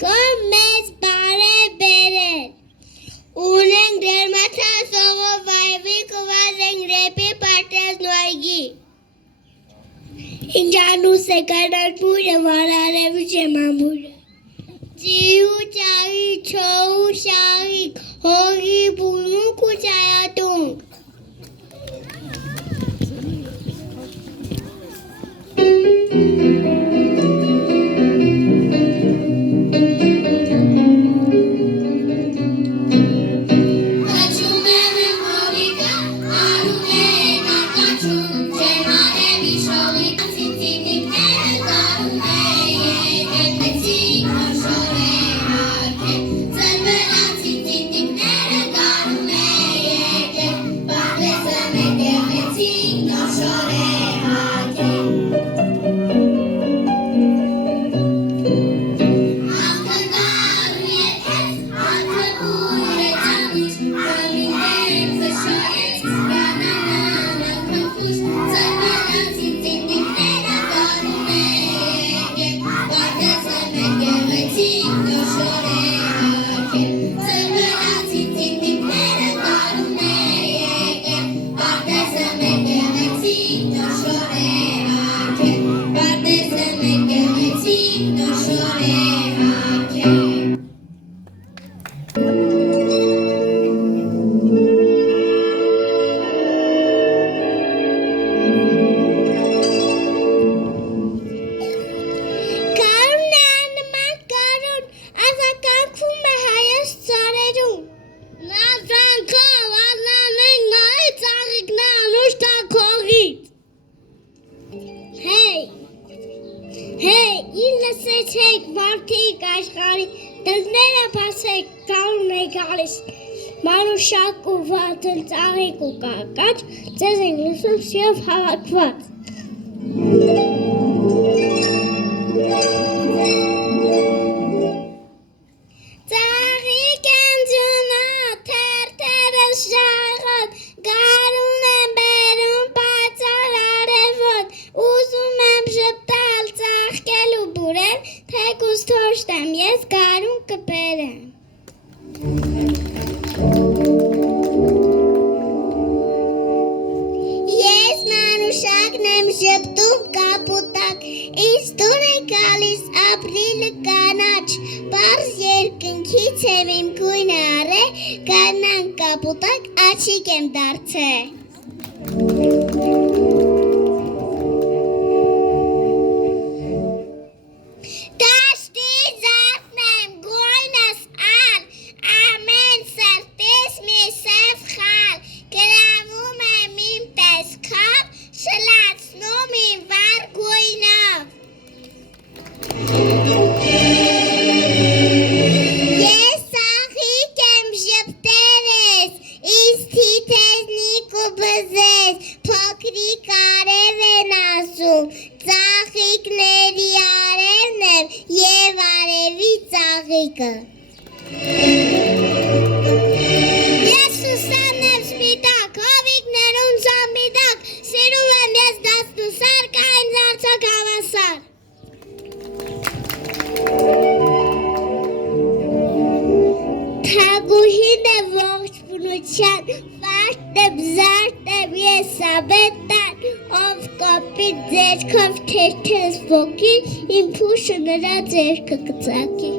կողմ մեզ բարև բերել։ Ունենք դերմաթան սողով վայվի կված ենք ռեպի պարտեզն ու այգի։ Ինջանուս է կանարպուրը վարարևի չեմամուրը։ Ձիու ճաղի չողու շաղիկ հողի բունուկ ու ճայատունք։ Մանուշակ ու վատն ծաղիկ ու կակաչ, ձեզ են լսում սիրով հավաքված։ Ծաղիկ են ձունա, թերթերը շաղոտ, գարուն են բերում պացար արևոտ, ուզում եմ ժպտալ, ծաղկել ու բուրել, թեկուզ թոշտեմ, ես գարուն կբերեմ։ Ժպտում կապուտակ, ինձ դուր է գալիս ապրիլը կանաչ, պարզ երկնքից եմ իմ գույնը առե, կանան կապուտակ աչիկ եմ դարձե։ Դաշտի զարթնեմ, գույնս ալ, ամեն սրտիս մի սև խալ, գրավում եմ իմ տեսքով, շլացնում իմ վար գույնով։ Ես ծաղիկ եմ ժպտերես, ինձ թիթեզնիկ ու բզես, փոքրիկ արև են ասում, ծաղիկների արևն եմ և արևի ծաղիկը։ Ես սուսանն եմ սպիտակ, հովիկներում զամբիդակ, սիրում եմ ես դաստու սար, կային զարցակ հավասար։ Թագուհին է ողջ բնության, վարդ եմ, զարդ եմ, ես աբետան, ով կապիտ ձերքով թերթես ոգի, իմ փուշը նրա ձերքը կծակի։